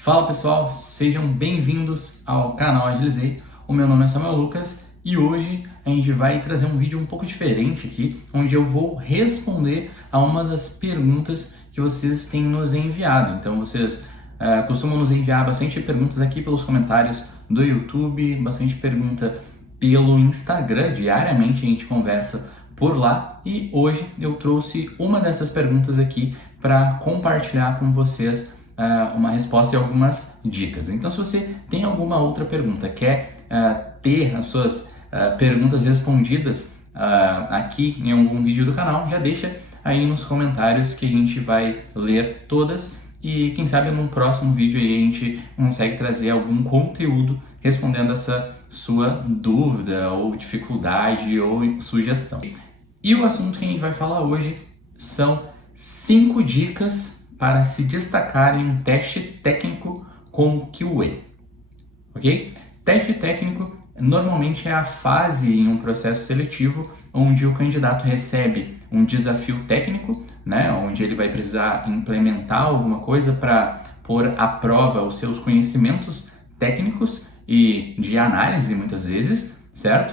Fala pessoal, sejam bem-vindos ao canal Agilizei. O meu nome é Samuel Lucas e hoje a gente vai trazer um vídeo um pouco diferente aqui, onde eu vou responder a uma das perguntas que vocês têm nos enviado. Então vocês costumam nos enviar bastante perguntas aqui pelos comentários do YouTube, bastante pergunta pelo Instagram, diariamente a gente conversa por lá e hoje eu trouxe uma dessas perguntas aqui para compartilhar com vocês uma resposta e algumas dicas. Então, se você tem alguma outra pergunta, quer ter as suas perguntas respondidas aqui em algum vídeo do canal, já deixa aí nos comentários que a gente vai ler todas e quem sabe num próximo vídeo aí a gente consegue trazer algum conteúdo respondendo essa sua dúvida ou dificuldade ou sugestão. E o assunto que a gente vai falar hoje são 5 dicas para se destacar em um teste técnico com QA, ok? Teste técnico normalmente é a fase em um processo seletivo onde o candidato recebe um desafio técnico, né, onde ele vai precisar implementar alguma coisa para pôr à prova os seus conhecimentos técnicos e de análise muitas vezes, certo?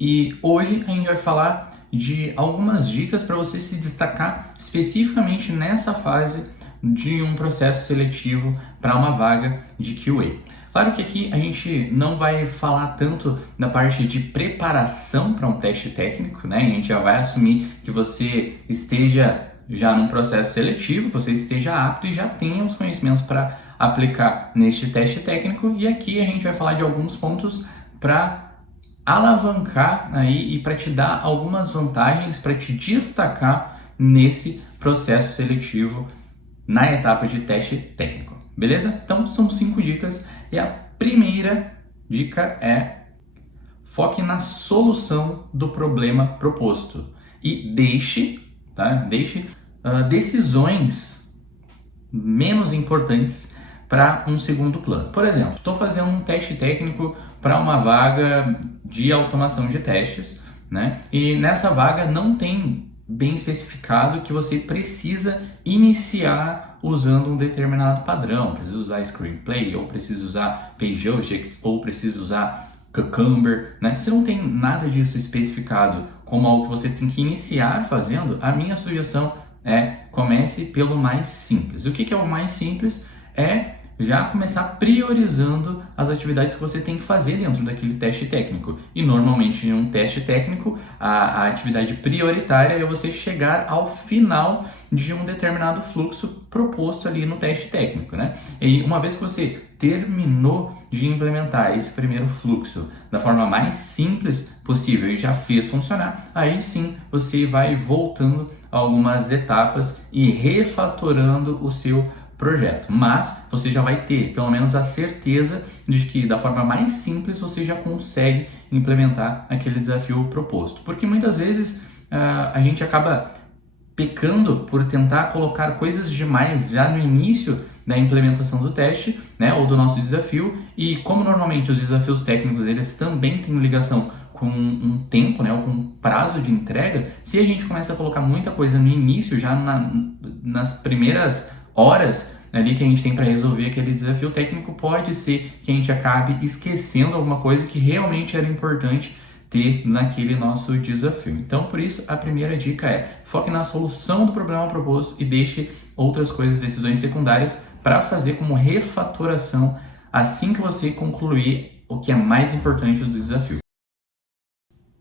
E hoje a gente vai falar de algumas dicas para você se destacar especificamente nessa fase de um processo seletivo para uma vaga de QA. Claro que aqui a gente não vai falar tanto da parte de preparação para um teste técnico, né? A gente já vai assumir que você esteja já num processo seletivo, você esteja apto e já tenha os conhecimentos para aplicar neste teste técnico. E aqui a gente vai falar de alguns pontos para alavancar aí e para te dar algumas vantagens para te destacar nesse processo seletivo na etapa de teste técnico, beleza? Então são 5 dicas e a primeira dica é foque na solução do problema proposto e deixe decisões menos importantes para um segundo plano. Por exemplo, estou fazendo um teste técnico para uma vaga de automação de testes, né? E nessa vaga não tem bem especificado que você precisa iniciar usando um determinado padrão, precisa usar Screenplay, ou precisa usar PageObjects, ou precisa usar Cucumber, né? Se não tem nada disso especificado como algo que você tem que iniciar fazendo, a minha sugestão é comece pelo mais simples. O que é o mais simples? É já começar priorizando as atividades que você tem que fazer dentro daquele teste técnico. E normalmente em um teste técnico, a atividade prioritária é você chegar ao final de um determinado fluxo proposto ali no teste técnico, né? E uma vez que você terminou de implementar esse primeiro fluxo da forma mais simples possível e já fez funcionar, aí sim você vai voltando a algumas etapas e refatorando o seu projeto, mas você já vai ter pelo menos a certeza de que da forma mais simples você já consegue implementar aquele desafio proposto, porque muitas vezes a gente acaba pecando por tentar colocar coisas demais já no início da implementação do teste, né, ou do nosso desafio, e como normalmente os desafios técnicos eles também têm ligação com um tempo, né, ou com um prazo de entrega, se a gente começa a colocar muita coisa no início, já nas primeiras horas ali que a gente tem para resolver aquele desafio técnico, pode ser que a gente acabe esquecendo alguma coisa que realmente era importante ter naquele nosso desafio. Então, por isso, a primeira dica é foque na solução do problema proposto e deixe outras coisas, decisões secundárias, para fazer como refatoração assim que você concluir o que é mais importante do desafio.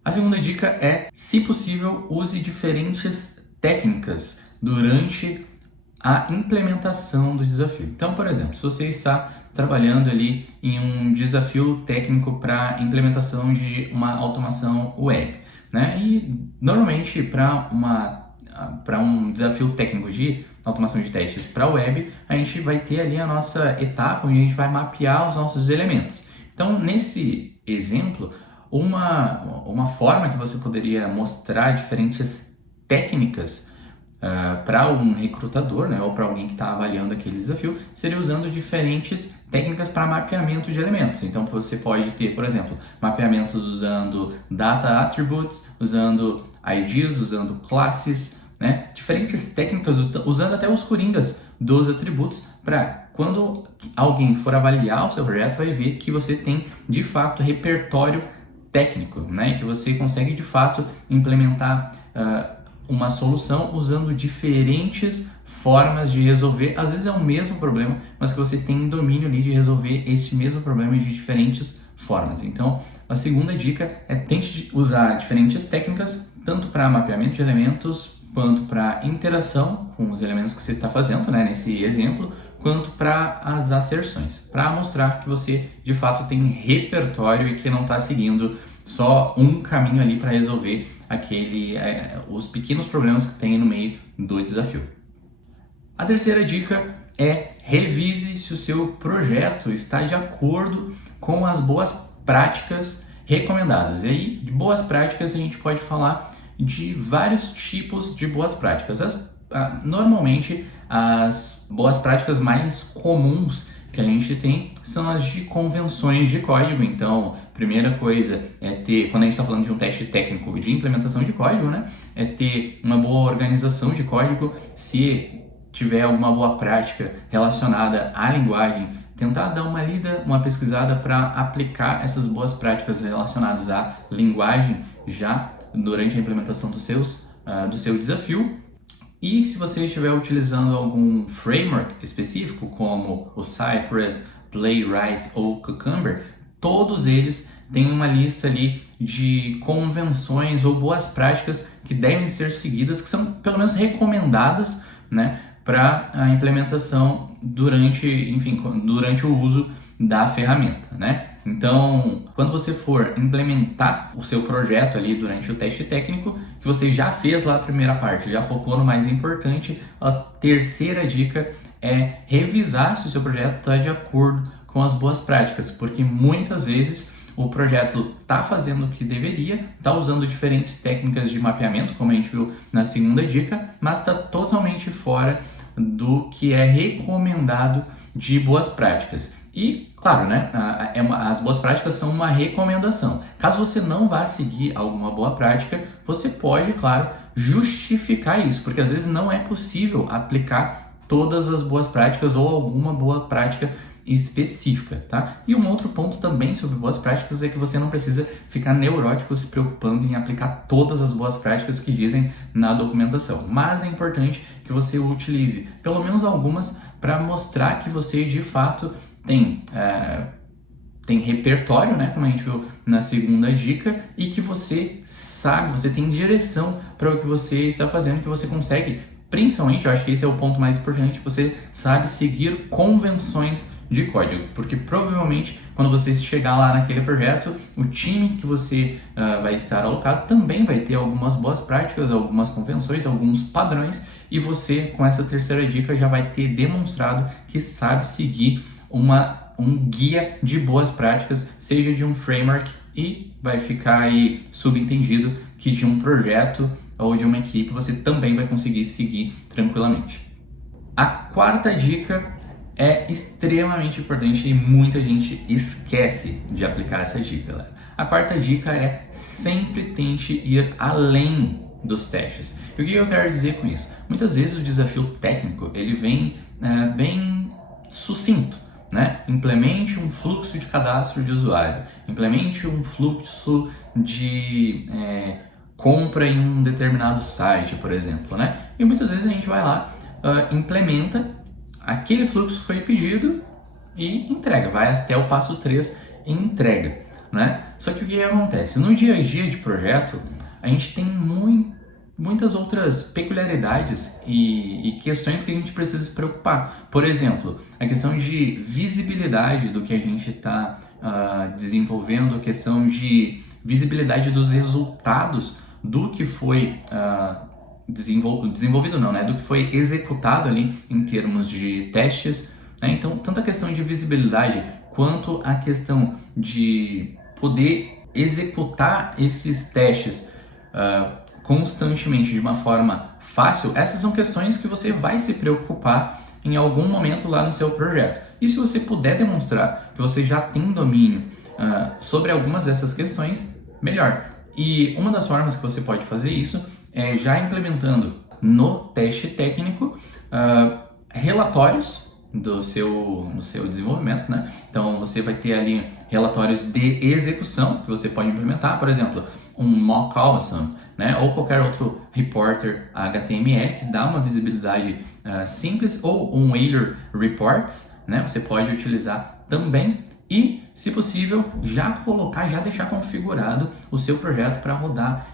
A segunda dica é, se possível, use diferentes técnicas durante a implementação do desafio. Então, por exemplo, se você está trabalhando ali em um desafio técnico para implementação de uma automação web, né? E normalmente para um desafio técnico de automação de testes para web, a gente vai ter ali a nossa etapa onde a gente vai mapear os nossos elementos. Então, nesse exemplo, uma forma que você poderia mostrar diferentes técnicas para um recrutador, né, ou para alguém que está avaliando aquele desafio, seria usando diferentes técnicas para mapeamento de elementos. Então você pode ter, por exemplo, mapeamentos usando data attributes, usando IDs, usando classes, né, diferentes técnicas, usando até os coringas dos atributos para quando alguém for avaliar o seu projeto, vai ver que você tem de fato repertório técnico, né? Que você consegue de fato implementar uma solução usando diferentes formas de resolver. Às vezes é o mesmo problema, mas que você tem domínio ali de resolver esse mesmo problema de diferentes formas. Então, a segunda dica é tente usar diferentes técnicas, tanto para mapeamento de elementos, quanto para interação com os elementos que você está fazendo, né, nesse exemplo, quanto para as asserções, para mostrar que você de fato tem repertório e que não está seguindo só um caminho ali para resolver os pequenos problemas que tem no meio do desafio. A terceira dica é revise se o seu projeto está de acordo com as boas práticas recomendadas. E aí, de boas práticas, a gente pode falar de vários tipos de boas práticas. Normalmente, as boas práticas mais comuns que a gente tem são as de convenções de código. Então, primeira coisa é ter, quando a gente está falando de um teste técnico de implementação de código, né, é ter uma boa organização de código. Se tiver alguma boa prática relacionada à linguagem, tentar dar uma lida, uma pesquisada para aplicar essas boas práticas relacionadas à linguagem já durante a implementação do seu desafio. E se você estiver utilizando algum framework específico, como o Cypress, Playwright ou Cucumber, todos eles têm uma lista ali de convenções ou boas práticas que devem ser seguidas, que são pelo menos recomendadas, né, para a implementação durante o uso da ferramenta, né? Então, quando você for implementar o seu projeto ali durante o teste técnico, que você já fez lá a primeira parte, já focou no mais importante, a terceira dica é revisar se o seu projeto está de acordo com as boas práticas, porque muitas vezes o projeto está fazendo o que deveria, está usando diferentes técnicas de mapeamento, como a gente viu na segunda dica, mas está totalmente fora do que é recomendado de boas práticas. E, claro, né, as boas práticas são uma recomendação. Caso você não vá seguir alguma boa prática, você pode, claro, justificar isso, porque às vezes não é possível aplicar todas as boas práticas ou alguma boa prática específica, tá? E um outro ponto também sobre boas práticas é que você não precisa ficar neurótico se preocupando em aplicar todas as boas práticas que dizem na documentação, mas é importante que você utilize pelo menos algumas para mostrar que você de fato tem repertório, né, como a gente viu na segunda dica, e que você sabe, você tem direção para o que você está fazendo, que você consegue, principalmente, eu acho que esse é o ponto mais importante, você sabe seguir convenções de código, porque provavelmente quando você chegar lá naquele projeto, o time que você vai estar alocado também vai ter algumas boas práticas, algumas convenções, alguns padrões, e você, com essa terceira dica, já vai ter demonstrado que sabe seguir um guia de boas práticas, seja de um framework, e vai ficar aí subentendido que de um projeto ou de uma equipe você também vai conseguir seguir tranquilamente. A quarta dica é extremamente importante e muita gente esquece de aplicar essa dica, galera. A quarta dica é sempre tente ir além dos testes. E o que eu quero dizer com isso? Muitas vezes o desafio técnico ele vem bem sucinto, né? Implemente um fluxo de cadastro de usuário, implemente um fluxo de compra em um determinado site, por exemplo, né? E muitas vezes a gente vai lá, implementa, aquele fluxo foi pedido e entrega, vai até o passo 3 e entrega, né? Só que o que acontece? No dia a dia de projeto, a gente tem muitas outras peculiaridades e questões que a gente precisa se preocupar. Por exemplo, a questão de visibilidade do que a gente está desenvolvendo, a questão de visibilidade dos resultados do que foi desenvolvido não, né? Do que foi executado ali em termos de testes, né? Então, tanto a questão de visibilidade quanto a questão de poder executar esses testes constantemente de uma forma fácil, essas são questões que você vai se preocupar em algum momento lá no seu projeto. E se você puder demonstrar que você já tem domínio sobre algumas dessas questões, melhor. E uma das formas que você pode fazer isso é já implementando no teste técnico relatórios do seu desenvolvimento, né? Então você vai ter ali relatórios de execução que você pode implementar, por exemplo, um mock awesome, né? Ou qualquer outro reporter HTML que dá uma visibilidade simples, ou um Wheeler Reports, né? Você pode utilizar também. E, se possível, já deixar configurado o seu projeto para rodar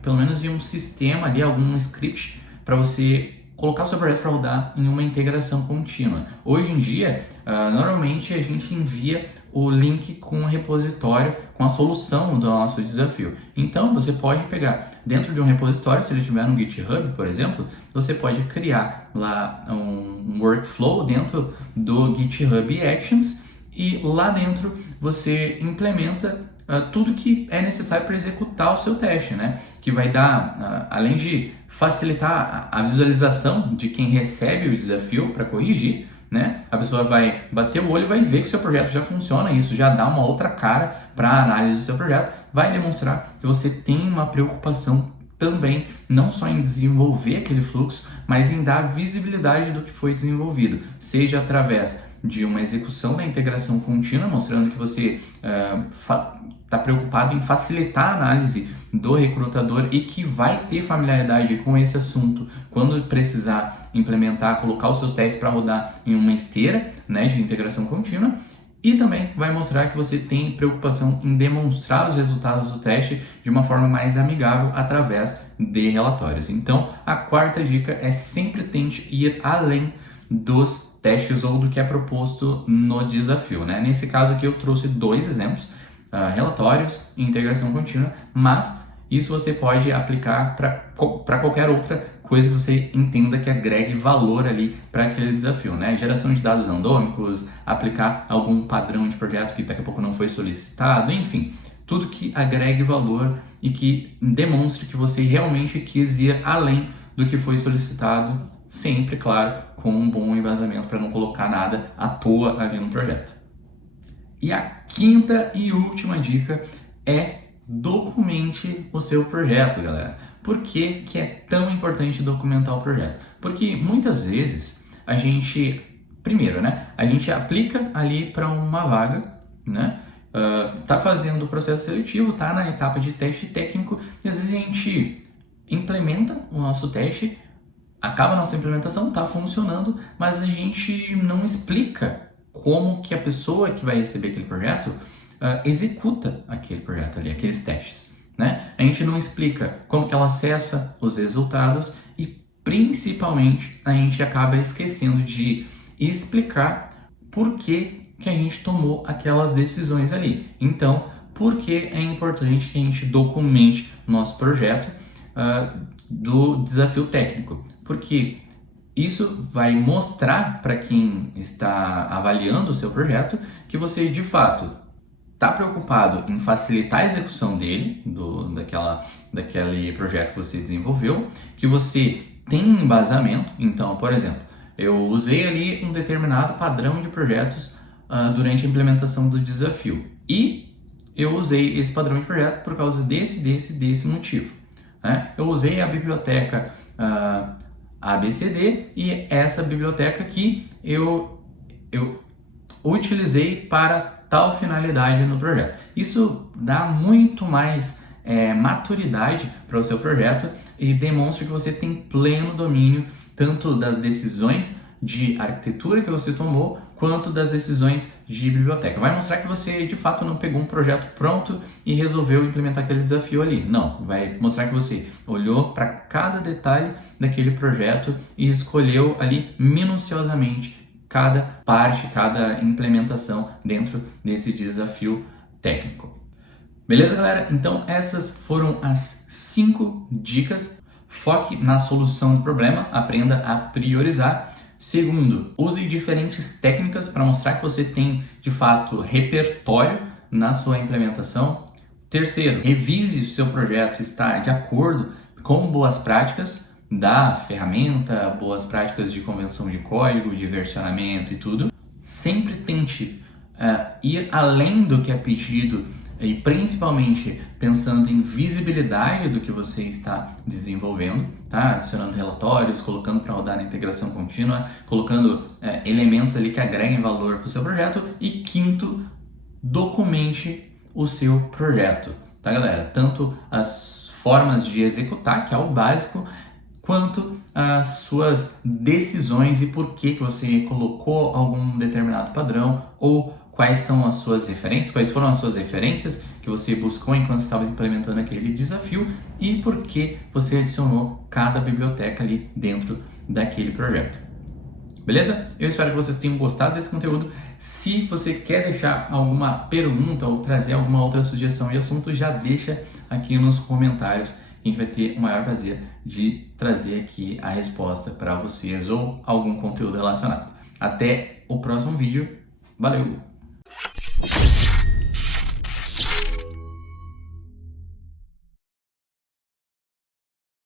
pelo menos em um sistema ali, algum script para você colocar o seu projeto para rodar em uma integração contínua. Hoje em dia, normalmente a gente envia o link com o repositório, com a solução do nosso desafio. Então, você pode pegar dentro de um repositório, se ele estiver no GitHub, por exemplo, você pode criar lá um workflow dentro do GitHub Actions, e lá dentro você implementa tudo que é necessário para executar o seu teste, né? Que vai dar, além de facilitar a visualização de quem recebe o desafio para corrigir, né? A pessoa vai bater o olho e vai ver que o seu projeto já funciona, e isso já dá uma outra cara para a análise do seu projeto, vai demonstrar que você tem uma preocupação também, não só em desenvolver aquele fluxo, mas em dar visibilidade do que foi desenvolvido, seja através de uma execução da integração contínua, mostrando que você está preocupado em facilitar a análise do recrutador e que vai ter familiaridade com esse assunto quando precisar implementar, colocar os seus testes para rodar em uma esteira, né, de integração contínua. E também vai mostrar que você tem preocupação em demonstrar os resultados do teste de uma forma mais amigável através de relatórios. Então, a quarta dica é sempre tente ir além dos testes ou do que é proposto no desafio, né? Nesse caso aqui eu trouxe 2 exemplos, relatórios e integração contínua, mas isso você pode aplicar para qualquer outra coisa que você entenda que agregue valor ali para aquele desafio, né? Geração de dados randômicos, aplicar algum padrão de projeto que daqui a pouco não foi solicitado, enfim, tudo que agregue valor e que demonstre que você realmente quis ir além do que foi solicitado, sempre, claro, com um bom embasamento para não colocar nada à toa ali no projeto. E a quinta e última dica é documente o seu projeto, galera. Por que é tão importante documentar o projeto? Porque muitas vezes a gente, primeiro, né, a gente aplica ali para uma vaga, né, tá fazendo o processo seletivo, tá na etapa de teste técnico, e às vezes a gente implementa o nosso teste, acaba a nossa implementação, tá funcionando, mas a gente não explica como que a pessoa que vai receber aquele projeto executa aquele projeto ali, aqueles testes, né? A gente não explica como que ela acessa os resultados e, principalmente, a gente acaba esquecendo de explicar por que a gente tomou aquelas decisões ali. Então, por que é importante que a gente documente o nosso projeto do desafio técnico? Porque isso vai mostrar para quem está avaliando o seu projeto que você, de fato, está preocupado em facilitar a execução dele, daquele projeto que você desenvolveu, que você tem embasamento. Então, por exemplo, eu usei ali um determinado padrão de projetos durante a implementação do desafio, e eu usei esse padrão de projeto por causa desse motivo, né? Eu usei a biblioteca ABCD, e essa biblioteca aqui eu utilizei para tal finalidade no projeto. Isso dá muito mais maturidade para o seu projeto e demonstra que você tem pleno domínio tanto das decisões de arquitetura que você tomou, quanto das decisões de biblioteca. Vai mostrar que você, de fato, não pegou um projeto pronto e resolveu implementar aquele desafio ali. Não, vai mostrar que você olhou para cada detalhe daquele projeto e escolheu ali minuciosamente cada parte, cada implementação dentro desse desafio técnico. Beleza, galera? Então essas foram as 5 dicas. Foque na solução do problema, aprenda a priorizar. Segundo, use diferentes técnicas para mostrar que você tem, de fato, repertório na sua implementação. Terceiro, revise se o seu projeto está de acordo com boas práticas da ferramenta, boas práticas de convenção de código, de versionamento e tudo. Sempre tente ir além do que é pedido e principalmente pensando em visibilidade do que você está desenvolvendo, tá? Adicionando relatórios, colocando para rodar na integração contínua, colocando elementos ali que agreguem valor para o seu projeto. E quinto, documente o seu projeto, tá, galera? Tanto as formas de executar, que é o básico, quanto as suas decisões e por que você colocou algum determinado padrão, ou quais são as suas referências, quais foram as suas referências que você buscou enquanto estava implementando aquele desafio e por que você adicionou cada biblioteca ali dentro daquele projeto. Beleza? Eu espero que vocês tenham gostado desse conteúdo. Se você quer deixar alguma pergunta ou trazer alguma outra sugestão de assunto, já deixa aqui nos comentários. A gente vai ter o maior prazer de trazer aqui a resposta para vocês ou algum conteúdo relacionado. Até o próximo vídeo. Valeu!